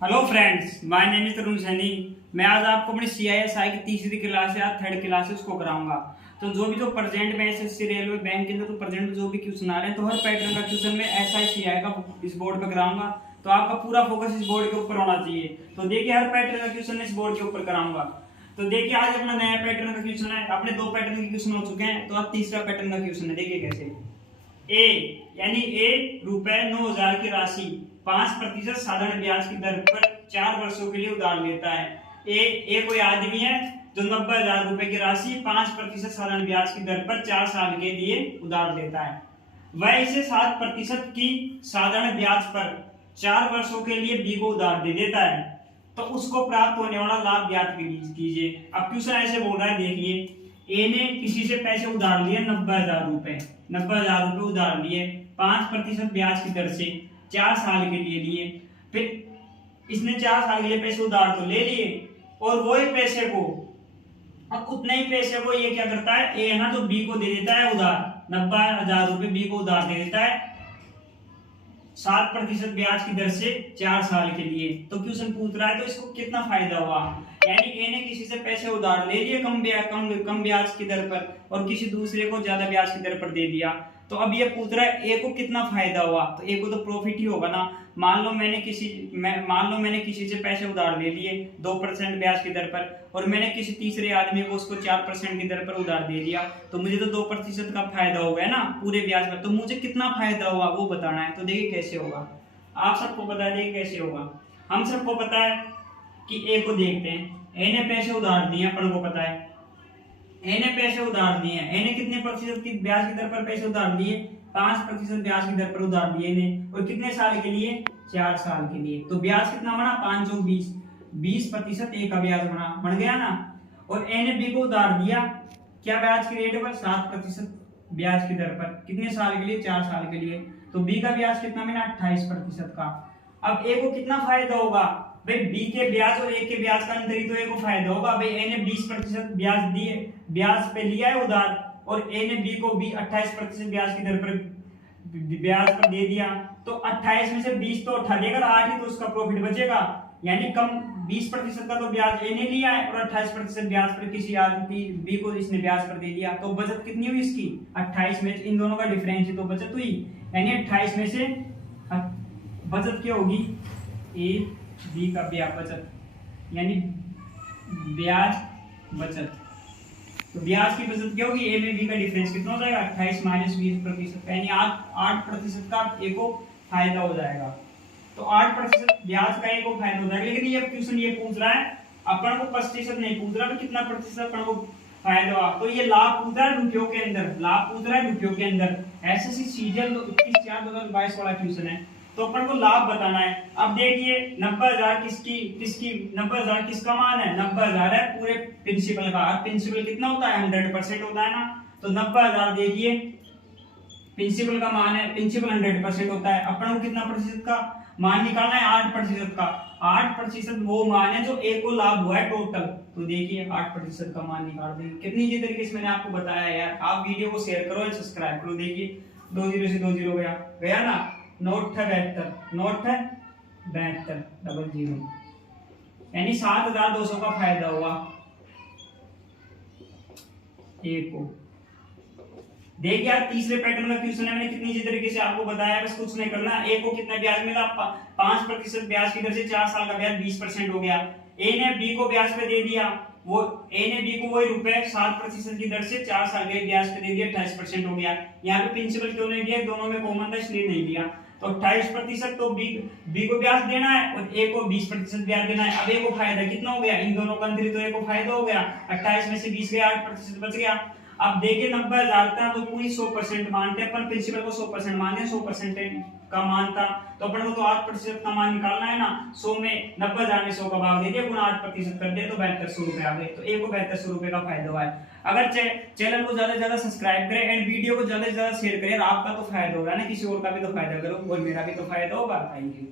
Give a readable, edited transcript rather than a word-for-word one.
Hello friends, my name is Tarun Saini. मैं आज आपको अपनी CISI की तीसरी क्लास या थर्ड क्लास है उसको कराऊंगा। तो जो भी जो प्रेजेंट में SSC रेलवे बैंक के अंदर तो प्रेजेंट में जो भी क्वेश्चन आ रहे हैं तो हर पैटर्न का क्वेश्चन में SICI का इस बोर्ड पे कराऊंगा। तो आपका पूरा फोकस इस बोर्ड के ऊपर होना चाहिए। तो देखिए हर पैटर्न का क्वेश्चन इस बोर्ड के ऊपर कराऊंगा। तो देखिए आज अपना नया पैटर्न का क्वेश्चन है। अपने दो पैटर्न के क्वेश्चन हो चुके हैं, तो अब तीसरा पैटर्न का क्वेश्चन है। देखिए कैसे ए रुपए 9,000 की राशि 5% साधारण ब्याज की दर पर 4 वर्षों के लिए उधार लेता है। ए कोई आदमी है जो 90,000 रुपए की राशि 5% साधारण ब्याज की दर पर 4 साल के लिए उधार लेता है। वह इसे 7% की साधारण ब्याज पर 4 वर्षों के लिए बी को उधार दे देता है। तो उसको प्राप्त होने वाला लाभ ज्ञात कीजिए। अब क्वेश्चन ऐसे बोल रहा है, देखिए ए ने किसी से पैसे उधार लिए 90,000 रुपए 90,000 रुपए उधार लिए 5% ब्याज की दर से 4 साल के लिए लिए। फिर इसने 4 साल के लिए पैसे उधार तो ले लिए और वही पैसे को अब उतने ही पैसे को ये क्या करता है, ए है ना, जो बी को दे देता है उधार 90,000 रुपए बी को उधार दे देता है 7% ब्याज की दर से 4 साल के लिए। तो क्वेश्चन पूछ रहा है तो इसको कितना फायदा हुआ, यानी ए ने किसी से पैसे उधार ले लिए कम ब्याज की दर पर और किसी दूसरे को ज्यादा ब्याज की दर पर दे दिया। तो अब ये पूछ रहा है ए को कितना फायदा हुआ, तो ए को तो प्रॉफिट ही होगा ना। मान लो मैंने किसी से पैसे उधार ले लिए 2% ब्याज की दर पर और मैंने किसी तीसरे आदमी को उसको 4% की दर पर उधार दे दिया, तो मुझे तो 2% का फायदा हो गया ना पूरे ब्याज पर। तो मुझे कितना फायदा हुआ वो बताना है। तो देखिए कैसे होगा, आप सबको पता है। देखिए कैसे होगा, हम सबको पता है कि ए को देखते हैं। ए ने पैसे उधार दिए, अपन को पता है ए ने पैसे उधार दिए। ए ने कितने प्रतिशत की ब्याज की दर पर पैसे उधार दिए, 5% ब्याज की दर पर उधार दिए ने, और कितने साल के लिए, 4 साल के लिए। तो ब्याज कितना बना, 5 और 20 20% ए का ब्याज बन गया ना। और ए ने बी को उधार दिया क्या ब्याज की रेट पर, 7% ब्याज की दर पर, कितने साल के लिए, 4 साल के लिए। तो बी का ब्याज कितना बना, 28% का। अब ए को कितना फायदा होगा भाई, बी के ब्याज और ए के ब्याज का अंतर ही तो ए को फायदा होगा भाई। ए ने 20% ब्याज पे लिया है उधार और ए ने बी को 28% ब्याज की दर पर ब्याज पर दे दिया। तो 28 में से 20 तो उठा देगा, 8 ही तो उसका प्रॉफिट बचेगा। यानी कम 20% का तो ब्याज ए ने लिया है और 28% ब्याज पर किसी आदमी बी को इसने ब्याज पर दे दिया। तो बचत कितनी हुई इसकी, 28 में इन दोनों का डिफरेंस ही तो बचत हुई। यानी 28 में से बचत क्या होगी, ए बी का ब्याज बचत, यानी ब्याज बचत। तो ब्याज की बचत क्या होगी, ए में बी का डिफरेंस कितना हो जाएगा, 28 माइनस 20%, यानी 8% का ए को फायदा हो जाएगा। तो 8% ब्याज का ए को फायदा हो जाएगा। लेकिन ये क्वेश्चन ये पूछ रहा है, अपन को प्रतिशत नहीं पूछ रहा, कितना प्रतिशत अपन को फायदा हुआ। तो ये लाभ पूछ रहा है रुपयों के अंदर, लाभ पूछ रहा है रुपयों के अंदर। SSC सीरियल 21/4/2022 वाला क्वेश्चन है। तो अपन को लाभ बताना है। अब देखिए 90,000 किसकी 90,000 किसका मान है, 90,000 है पूरे प्रिंसिपल का। प्रिंसिपल कितना होता है, 100% होता है ना। तो 90,000 देखिए प्रिंसिपल का मान है, प्रिंसिपल 100% होता है। अपन को कितना प्रतिशत का मान निकालना है, 8% का। 8% वो मान है जो ए को लाभ हुआ है टोटल। तो देखिए 8% का मान निकाल देंगे। कितनी इजी तरीके से मैंने आपको बताया यार। आप वीडियो को शेयर करो और सब्सक्राइब करो। देखिए 2 0 से 2 0 गया ना। नोट है 72 डबल 0, यानी 7,200 का फायदा हुआ ए को। देखिए यार तीसरे पैटर्न का क्वेश्चन है, मैंने कितनी इजी तरीके से आपको बताया, बस कुछ नहीं करना। ए को कितना ब्याज मिला, 5% ब्याज की दर से 4 साल का ब्याज 20% हो गया। ए ने बी को ब्याज पे दे दिया, वो ए ने बी को वही रुपए 7% की दर से 4 साल के ब्याज पे दे दिया, 28% हो गया। यहाँ पे प्रिंसिपल क्यों नहीं दिया, दोनों में कॉमन था इसलिए नहीं दिया। तो 28% तो बी को ब्याज देना है और ए को 20% ब्याज देना है। अब ए को फायदा कितना हो गया, इन दोनों का अंतर तो ए को फायदा हो गया। 28 में से 20 गया, 8% बच गया। अब देखिए 90,000 था तो पूरी 100% मानते अपन, प्रिंसिपल को 100% मानते, 100% का मान था। तो अपन को तो 8% का मान निकालना है ना। 100 में 90,000 में 100 का भाग दे दिया, गुना 8% कर दिया, तो 7200 रुपए आ गए। तो ए को 7200 रुपए का फायदा हुआ है। अगर चैनल को ज्यादा से ज्यादा सब्सक्राइब करें एंड वीडियो को ज्यादा से ज्यादा शेयर करें, आपका तो फायदा होगा ना, किसी और का भी तो फायदा करो और मेरा भी तो फायदा होगा। Thank you.